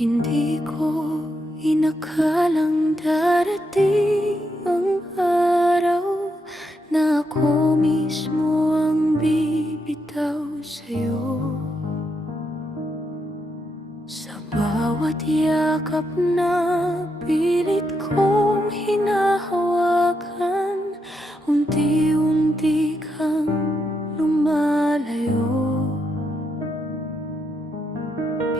Hindi ko inakalang darating ang araw na ako mismo ang bibitaw sa'yo. Sa bawat yakap na pilit kong hinahawakan, unti-unti kang lumalayo.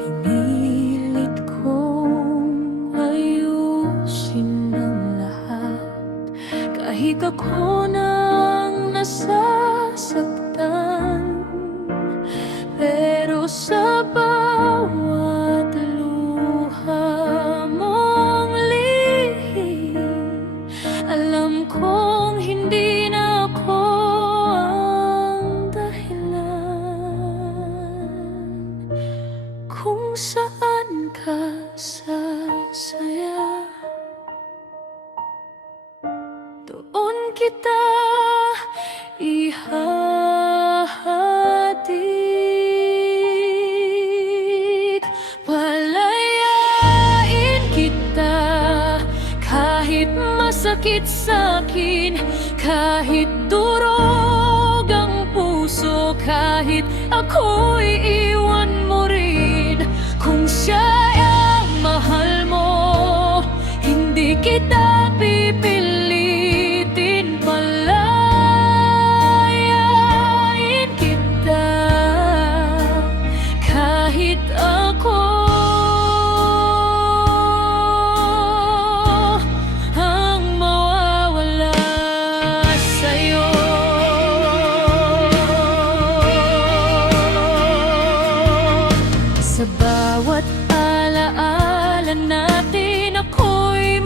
Pinilit kong ayusin ang lahat, kahit ako nang nasasaktan. Pero sa bawat luha mong lihim, alam kong hindi na ako ang dahilan kung saan ka sasaya. Doon kita ihahatid, palayain kita kahit masakit sa'kin, kahit durog ang puso, kahit ako'y iwan mo rin. Kung siya ang mahal mo, hindi kita pipilitin. Palayain kita kahit ako ang mawawala sa'yo. Sa bawat alaala natin, ako'y